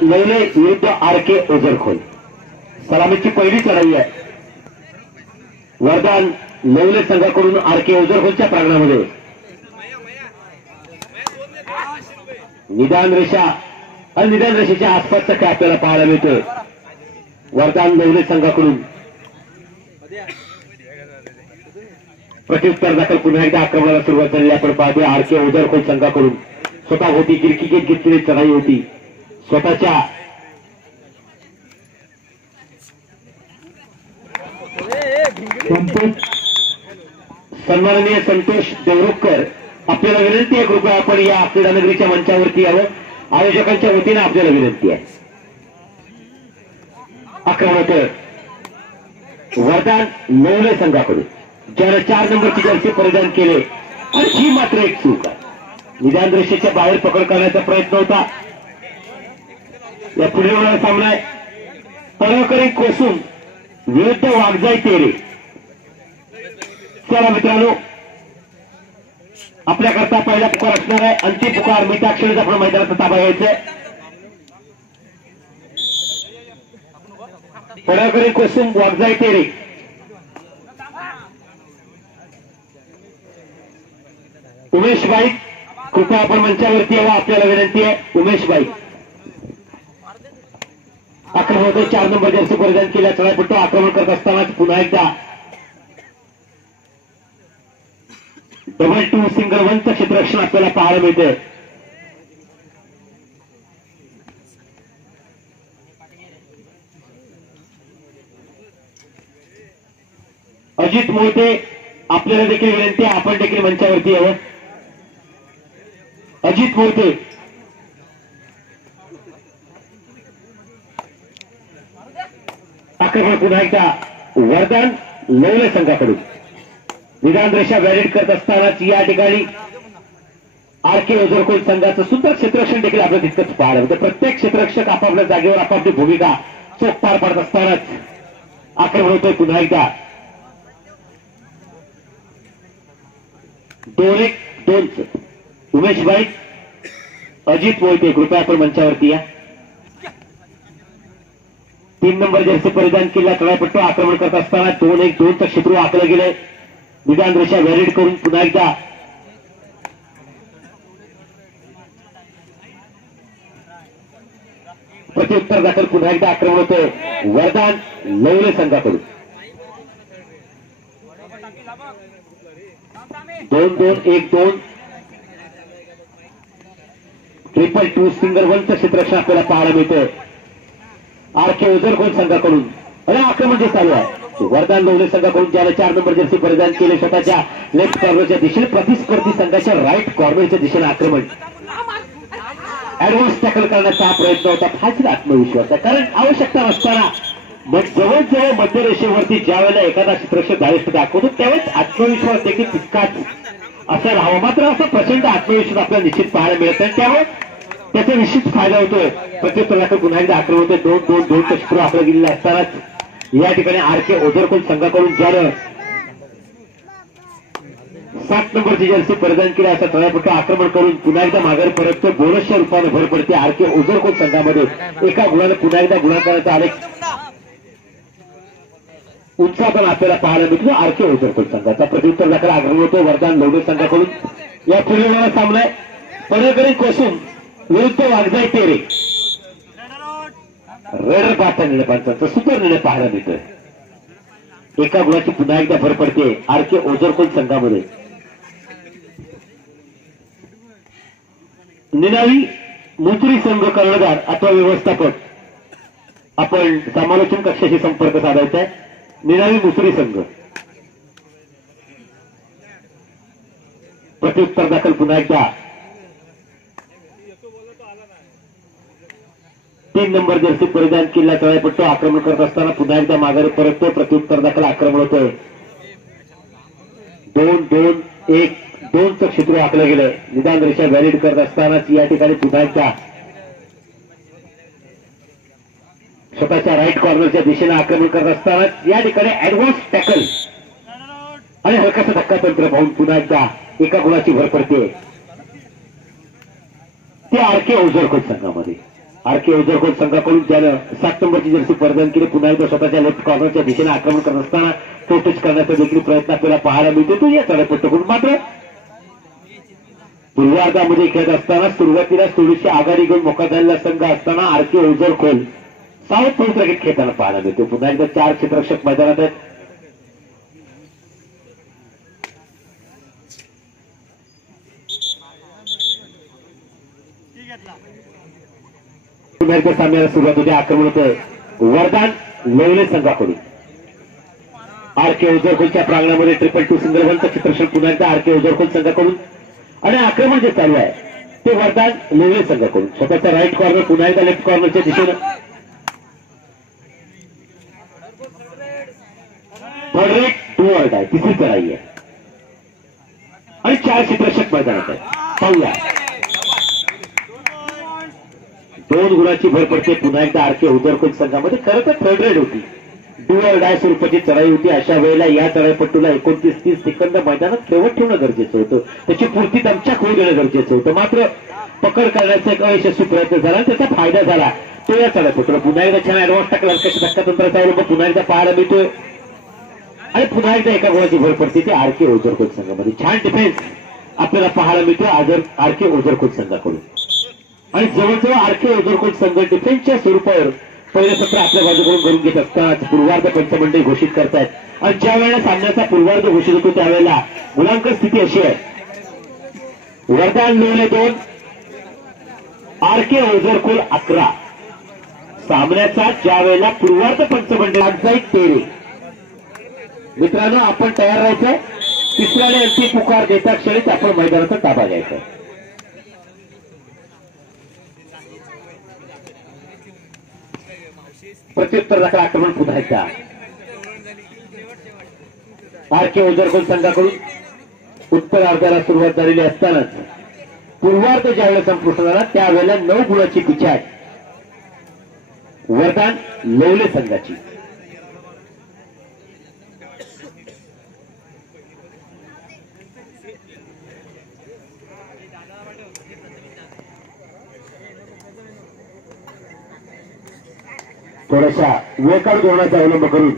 लवले विरुद्ध आर.के. ओझरखोल. सलामीची पहिली चढाई आहे. वरदान लवले संघाकडून आर.के. ओझरखोलच्या प्रांगणामध्ये निदान रेषा आणि निदान रेषेच्या आसपासचा खेळ आपल्याला पाहायला मिळतोय. वरदान लवले संघाकडून प्रत्युत्तर दाखल पुन्हा एकदा आक्रमणाला सुरुवात झाली. आपण पाहतोय आर.के. ओझरखोल संघाकडून स्वतः होती गिरकी घेतलेली चढाई होती. स्वतःच्या सन्माननीय संतोष देवरुखकर आपल्याला विनंती आहे, कृपया आपण या क्रीडानगरीच्या मंचावरती यावं. आयोजकांच्या वतीने आपल्याला विनंती आहे. आक्रमक वरदान लवले संघाकडून ज्याने 4 नंबरची जर्सी परिधान केले. आणि ही मात्र एक चूक आहे. निदान रेषेच्या बाहेर पकड करण्याचा प्रयत्न होता. या पुढील होणारा सामना आहे पळवकरी कोसुम विरुद्ध वाघजाई तेरे. चला मित्रांनो, आपल्याकरता पहिला पुकार असणार आहे. अंतिम पुकार मिताक्षरीच आपण मैदानाचा ताबा घ्यायचा. पळवकरी कोसुम वाघजाई तेरे. उमेश बाई कृपया आपण मंचावरती यावं, आपल्याला विनंती आहे. उमेश बाई आक्रमण होते. 4 नंबर जर्सी परिधान केल्या चढाईपट्टू आक्रमण करत असतानाच पुन्हा एकदा डबल 2 सिंगल 1चं क्षेत्ररक्षण आपल्याला पाहायला मिळते. अजित मोहिते आपल्याला देखील विनंती आहे, आपण देखील मंचावरती यावं. अजित मोहिते आक्रमण पुन्हा एकदा वरदान लवले संघाकडून निदान रेषा व्हॅलिड करत असतानाच या ठिकाणी आर.के. ओझरखोल संघाचं सुंदर क्षेत्ररक्षण देखील आपलं तितकंच पाहायला होतं. प्रत्येक क्षेत्ररक्षक आपापल्या जागेवर आपापली भूमिका चोख पार पाडत असतानाच आक्रमण होतोय पुन्हा एकदा 2-1-2. उमेश बाई अजित मोहिते कृपया आपण मंचावरती या. 3 नंबर जर्सी परिधान केला चढाईपट्टू आक्रमण करत असताना 2-1-2चं क्षेत्र आखलं गेलंय. निदान रेषा व्हॅलिड करून पुन्हा एकदा प्रत्युत्तर दाखल पुन्हा एकदा आक्रमण होतोय वरदान लवले संघाकडून. 2-2-1-2 2-2 सिंगल 1चं क्षेत्ररक्षण आपल्याला पाहायला मिळतंय आर.के. ओझरखोल संघाकडून. आणि आक्रमण जे चालू आहे वरदान लवले संघाकडून ज्याला 4 नंबर जर्सी परिधान केले स्वतःच्या लेफ्ट कॉर्नरच्या दिशेने प्रतिस्पर्धी संघाच्या राईट कॉर्नरच्या दिशेने आक्रमण ऍडव्हान्स टॅकल करण्याचा हा प्रयत्न होता. फारच आत्मविश्वास आहे, कारण आवश्यकता नसताना जवळजवळ मध्यरेषेवरती ज्या वेळेला एखादा क्षेत्ररक्षक धारिष्ट दाखवतो त्यावेळेस आत्मविश्वास देखील तितकाच असायला हवा. मात्र असा प्रचंड आत्मविश्वास आपल्याला निश्चित पाहायला मिळत नाही, त्यामुळे त्याचा निश्चित फायदा होतोय. प्रत्युत्तर पुन्हा एकदा आक्रमण होतोय. 2-2-2चं क्षेत्र आपलं गेलेलं असतानाच या ठिकाणी आर.के. ओझरखोल संघाकडून ज्यानं 7 नंबरची जर्सी परिधान केली असा चढाईपट्टू आक्रमण करून पुन्हा एकदा माघारी परततो. बोनसच्या रूपाने भर पडते आर.के. ओझरखोल संघामध्ये. एका गुणाने पुन्हा एकदा गुणाकाराचा आलेख उत्साह आपल्याला पाहायला मिळतो आर.के. ओझरखोल संघाचा. प्रत्युत्तर दाखल आक्रमण होतो वरदान लवले संघाकडून. या पुढे होणारा सामना आहे पळवकरी कोसुम विरुद्ध वाघजाई तेरे. रेडर पाहता निर्णय सुपर निर्णय पाहायला मिळतोय. एका गुणाची पुन्हा एकदा भर पडते आर.के. ओझरखोल संघामध्ये. निनावी मुसरी संघ कर्णधार अथवा व्यवस्थापक आपण समालोचन कक्षाशी संपर्क साधायचा आहे. निनावी मुसरी संघ प्रत्युत्तर दाखल पुन्हा एकदा 3 नंबर जर्सी परिधान केला चढाईपट्टू आक्रमण करत असताना पुन्हा एकदा माघारी परततो. प्रत्युत्तर दाखल आक्रमण होतोय. 2-2-1-2चं क्षेत्र आखलं गेलंय. निदान रेषा व्हॅलिड करत असतानाच या ठिकाणी पुन्हा एकदा स्वतःच्या राईट कॉर्नरच्या दिशेने आक्रमण करत असतानाच या ठिकाणी ऍडव्हान्स टॅकल आणि हलकासा धक्का तंत्र पाहून पुन्हा एकदा एका गुणाची भर पडते ते आर.के. ओझरखोल संघामध्ये. आरके उजरकोट संघाकडून त्यानं 7 नंबरची जर्सी परिधान केली. पुन्हा एकदा स्वतःच्या लेफ्ट कॉर्नरच्या दिशेने आक्रमण करत असताना तो टच करण्याचा देखील प्रयत्न आपल्याला पाहायला मिळतो. तो या चढापट्टकडून मात्र पूर्वार्धामध्ये खेळत असताना सुरुवातीला थोडीशी आघाडी घेऊन मोका झालेला संघ असताना आरके उजरकोल सावध क्रिकेट खेळताना पाहायला मिळतो. पुन्हा एकदा 4 क्षेत्ररक्षक मैदानात आहेत. पुन्हा एकदा सामन्याला सुरुवात होते. आक्रमण होतं वरदान लोवले संघाकडून. आरके उजरकोलच्या प्रांगणामध्ये 2-2 सिंगल वनचं क्षेत्ररक्षण पुन्हा एकदा आरके उजरकोल संघाकडून आणि आक्रमण जे चालू आहे ते वरदान लोवले संघाकडून. स्वतःचा राईट कॉर्नर पुन्हा एकदा लेफ्ट कॉर्नरच्या दिशेनं तिसरी चढाई आहे आणि 4 क्षेत्ररक्षक मैदानात आहे. पाहूया 2 गुणाची भर पडते पुन्हा एकदा आरके उजरकोल संघामध्ये. खरं तर थर्ड रेड होती, डू ऑर डाय स्वरूपाची चढाई होती. अशा वेळेला या चढाईपट्टूला 29-30 सेकंद मैदानात ठेवत ठेवणं गरजेचं होतं. त्याची पूर्ती दमछाक होऊ देणं गरजेचं होतं. मात्र पकड करण्याचा एक अयशस्वी प्रयत्न झाला आणि त्याचा फायदा झाला तो या चढाईपट्टूला. पुन्हा एकदा छान ऍडव्हान्स टाकला धक्कातंत्राचा अवलंब पुन्हा एकदा पाहायला मिळतोय आणि पुन्हा एकदा एका गुणाची भर पडते ते आरके उजरकोल संघामध्ये. छान डिफेन्स आपल्याला पाहायला मिळतोय आरके उजरकोल संघाकडून आणि जवळजवळ आरके उजरकोल संघ डिफेन्सच्या स्वरूपावर पहिलं सत्र आपल्या बाजूकडून करून घेत असताना पूर्वार्ध पंचमंडळी घोषित करतायत आणि ज्या वेळेला सामन्याचा पूर्वार्ध घोषित होतो त्यावेळेला मुलांकन स्थिती अशी आहे, वरदान लोवले 2 आरके उजरकोल 11. सामन्याचा ज्या वेळेला पूर्वार्ध पंचमंडळांचा एक 13. मित्रांनो आपण तयार राहायचं. तिसऱ्याने अंतिम पुकार देता क्षणीच आपण मैदानाचा ताबा घ्यायचा. प्रत्युत्तर दाखल आक्रमण पुन्हा एकदा आरके उजरकोल संघाकडून. उत्तरार्धाला सुरुवात झालेली असतानाच पूर्वार्ध ज्यावेळेला संपुष्ट झाला त्यावेळेला 9 गुणाची पिछाड वरदान लोवले संघाची. थोड्याशा वेळकाळ धोरणाचा अवलंब करून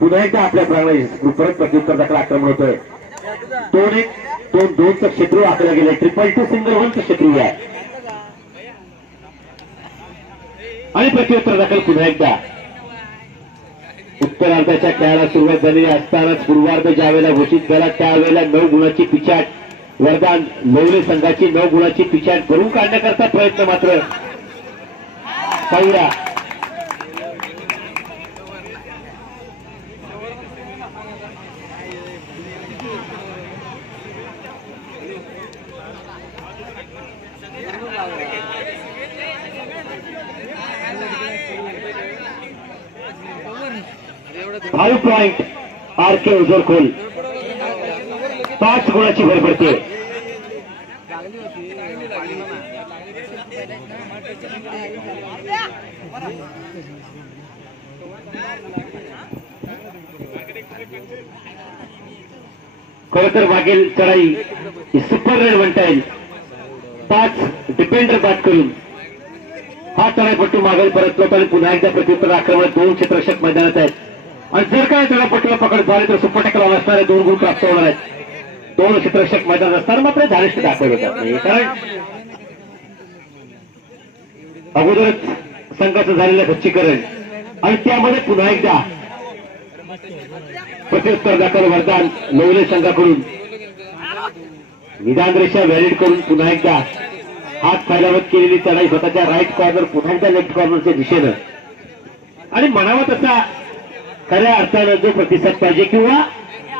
पुन्हा एकदा आपल्या प्रांगणात परत प्रत्युत्तर दाखल आक्रमण होतोय. 2-1-2-2चं क्षेत्र आखलं गेलं. 2-2 सिंगल वनचं क्षेत्र आहे आणि प्रत्युत्तर दाखल पुन्हा एकदा. उत्तरार्धाच्या खेळाला सुरुवात झालेली असतानाच पूर्वार्ध ज्या वेळेला घोषित झाला त्यावेळेला 9 गुणाची पिछाड वरदान लोवले संघाची. 9 गुणाची पिछाड भरून काढण्याकरता प्रयत्न मात्र पाहूया. फाईव्ह पॉइंट आरके उजरकोल 5 गुणाची भर पडते. खरं तर मागील चढाई सुपर रेड म्हणता येईल. 5 डिपेंडर बाद करून हा चढाईपट्टू मागेल परत आणि पुन्हा एकदा प्रत्युत्तर आक्रमण. 2 क्षेत्ररक्षक मैदानात आहेत आणि जर काय चढाईपट्टूला पकड झाली तर सुपर टॅकल असणारे 2 गुण प्राप्त होणार आहेत. 2 क्षेत्ररक्षक मैदानात असताना मात्र धारिष्ट दाखवले जात नाही कारण अगोदरच संघाचं झालेलं खच्चीकरण आणि त्यामध्ये पुन्हा एकदा प्रत्युत्तर दाखल वरदान लोवले संघाकडून. निदान रेषा व्हॅलिड करून पुन्हा एकदा हात फैलावत केलेली चढाई स्वतःच्या राईट कॉर्नर पुन्हा एकदा लेफ्ट कॉर्नरच्या दिशेनं आणि म्हणावा तसा खऱ्या अर्थानं जो प्रतिसाद पाहिजे किंवा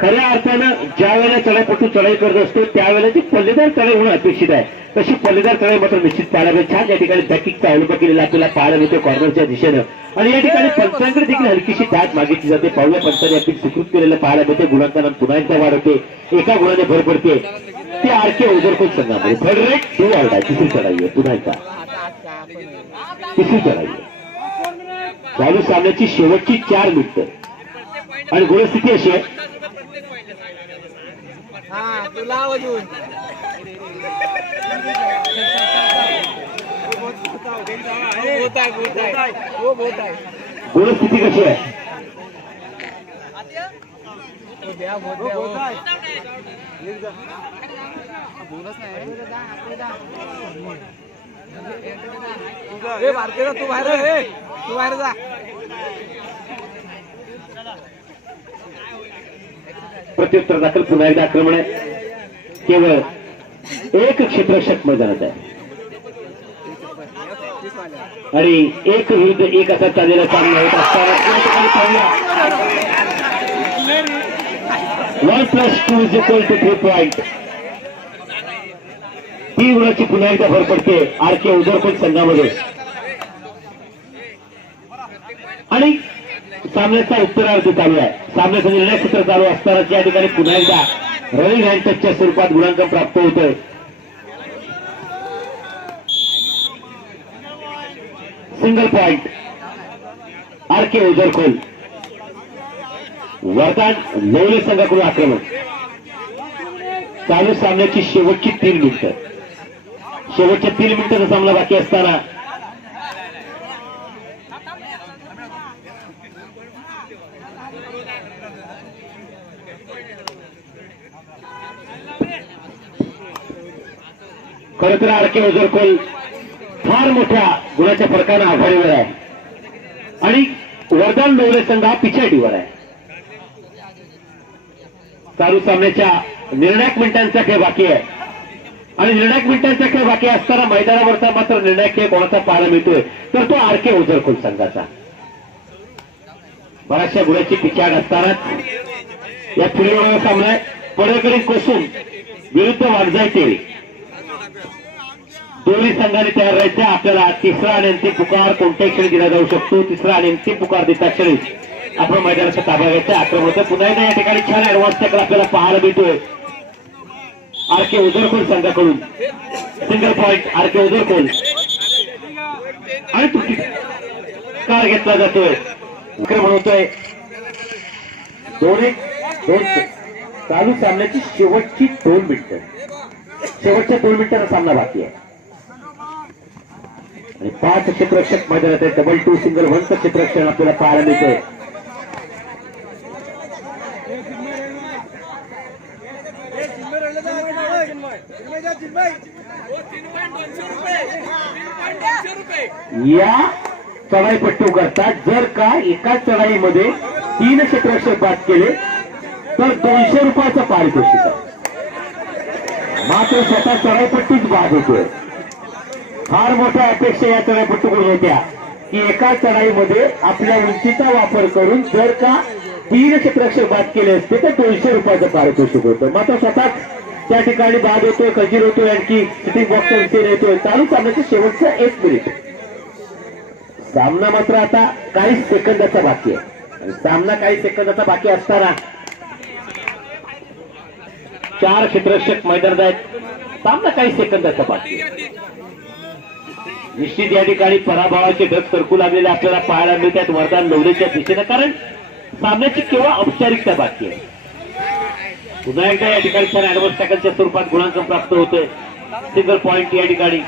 खऱ्या अर्थानं ज्या वेळेला चढाईपट्टू चढाई करत असतो त्यावेळेला ती पल्लेदार चढाई होणं अपेक्षित आहे. तशी पल्लेदार चढाई मात्र निश्चित पाहायला मिळते. छान या ठिकाणी बॅकिंगचा अवलंब केलेला आपल्याला पाहायला मिळतो कॉर्नरच्या दिशेनं आणि या ठिकाणी पंचांकडे देखील हलकीशी दाद मागितली जाते. पावल्या पंचाने अपील स्वीकृत केलेलं पाहायला मिळते. गुणांकनात पुन्हा एकदा वाढ होते. एका गुणाने भर पडते ती आरके उजरकोल संघामध्ये. थर्ड रेट 2 ऑर्ड आहे. तिसरी चढाई आहे. पुन्हा एकदा तिसरी चढाई आहे. चालू सामन्याची शेवटची 4 मिनिटं आणि गुणस्थिती अशी आहे गुणस्थिती कशी आहे? तू बाहेर जा. प्रत्युत्तर दाखल पुन्हा एकदा आक्रमण आहे. केवळ एक क्षेत्ररक्षक मैदानात आहे आणि एक विरुद्ध एक असा चाललेला सामना होत असताना 1+2 = 3 पॉइंट. ती गुणाची पुन्हा एकदा भर पडते आरके उजरकोट संघामध्ये आणि सामन्याचा उत्तरार्ध चालू आहे. सामन्याचं निर्णय सत्र चालू असताना या ठिकाणी पुन्हा एकदा रनिंग हँड टचच्या स्वरूपात गुणांकन प्राप्त होतोय. Single point RK Ujarkhol. Vardan Navale संघाकडून आक्रमण. चालू सामन्याची शेवटची 3 मिनिटं. शेवटच्या 3 मिनिटांचा सामना बाकी असताना खरं तर आरके उजरखोल फार मोठ्या गुणाच्या फरकानं आघाडीवर आहे आणि वरदान नवले संघ हा पिछाडीवर आहे. चालू सामन्याच्या निर्णायक मिनिटांचा खेळ बाकी आहे आणि निर्णायक मिनिटांचा खेळ बाकी असताना मैदानावरचा मात्र निर्णायक खेळ कोणाचा पाहायला मिळतोय तर तो आरके उजरखोल संघाचा. बऱ्याचशा गुणाची पिछाड असतानाच या पुढील सामना आहे. पडेकडे कोसून विरुद्ध वागजायचे दोन्ही संघाने तयार राहायचे. आपल्याला तिसरा आणि अंतिम पुकार कोणत्याही क्षणी दिला जाऊ शकतो. तिसरा आणि अंतिम पुकार देता क्षणी आपण मैदानाचा ताबा घ्यायचा. आक्रमण होतं पुन्हा एकदा या ठिकाणी छान ऍडव्हान्स टॅकल आपल्याला पाहायला मिळतोय आरके उजरखोल संघाकडून. सिंगल पॉइंट आरके उजरखोल आणि तुटी कार घेतला जातोय. आक्रमण होतोय. दोन चालू सामन्याची शेवटची 2 मिनिटं. शेवटच्या 2 मिनिटांचा सामना बाकी आहे आणि 5 क्षेत्ररक्षक मैदानात आहे. 2-2 सिंगल 1चं क्षेत्ररक्षण आपल्याला पाहायला मिळतंय. या चढाईपट्टू करता जर का एकाच चढाईमध्ये 3 क्षेत्ररक्षक बाद केले तर 200 रुपयाचं पारितोषिक आहे. मात्र स्वतः चढाईपट्टीच बाद होतोय. फार मोठ्या अपेक्षा या चढाईपट्टूकडून होत्या की एका चढाईमध्ये आपल्या उंचीचा वापर करून जर का 3 क्षेत्ररक्षक बाद केले असते तर 200 रुपयाचं पारितोषिक होतं. मात्र स्वतःच त्या ठिकाणी बाद होतोय, खजीर होतोय, आणखी सिटिंग बॉक्सचा विषय येतोय. चालू सामन्याचं शेवटचं 1 मिनिट. सामना मात्र आता काही सेकंदाचा बाकी आहे आणि सामना काही सेकंदाचा बाकी असताना 4 क्षेत्ररक्षक मैदानात आहेत. सामना काही सेकंदाचा बाकी आहे. निश्चित या ठिकाणी पराभवाचे ढग सरकू लागलेले आपल्याला पाहायला मिळतात वरदान नवलेच्या दिशेनं, कारण सामन्याची केवळ औपचारिकता बाकी आहे. पुन्हा एकदा या ठिकाणी छान ऍडव्हान्स टॅकलच्या स्वरूपात गुणांकन प्राप्त होतोय. सिंगल पॉइंट या ठिकाणी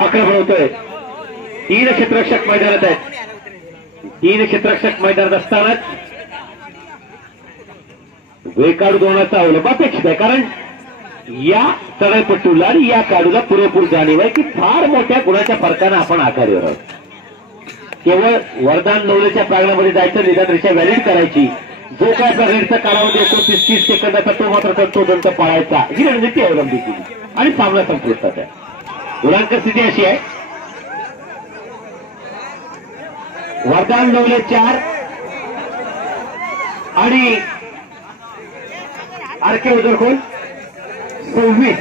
आक्रमण होतोय. 3 क्षेत्ररक्षक मैदानात आहेत. 3 क्षेत्ररक्षक मैदानात असतानाच वेळ काढू दोनाचा अवलंब अपेक्षित आहे, कारण या चढाईपट्टूला आणि या काढूला पुरेपूर जाणीव आहे की फार मोठ्या गुणाच्या फरकानं आपण आघाडीवर आहोत. केवळ वरदान नवलेच्या प्रांगणामध्ये जायचं, निदान रेषा व्हॅलिड करायची. जो काय रेडचा कालावधी 29-30 सेकंदाचा तो मात्र तंतोतंत पाळायचा, ही रणनीती अवलंबित केली आणि सामना संपुष्टात आहे. गुणांकन स्थिती अशी आहे, वरदान नवले 4 आणि आरके उजरखोल 26.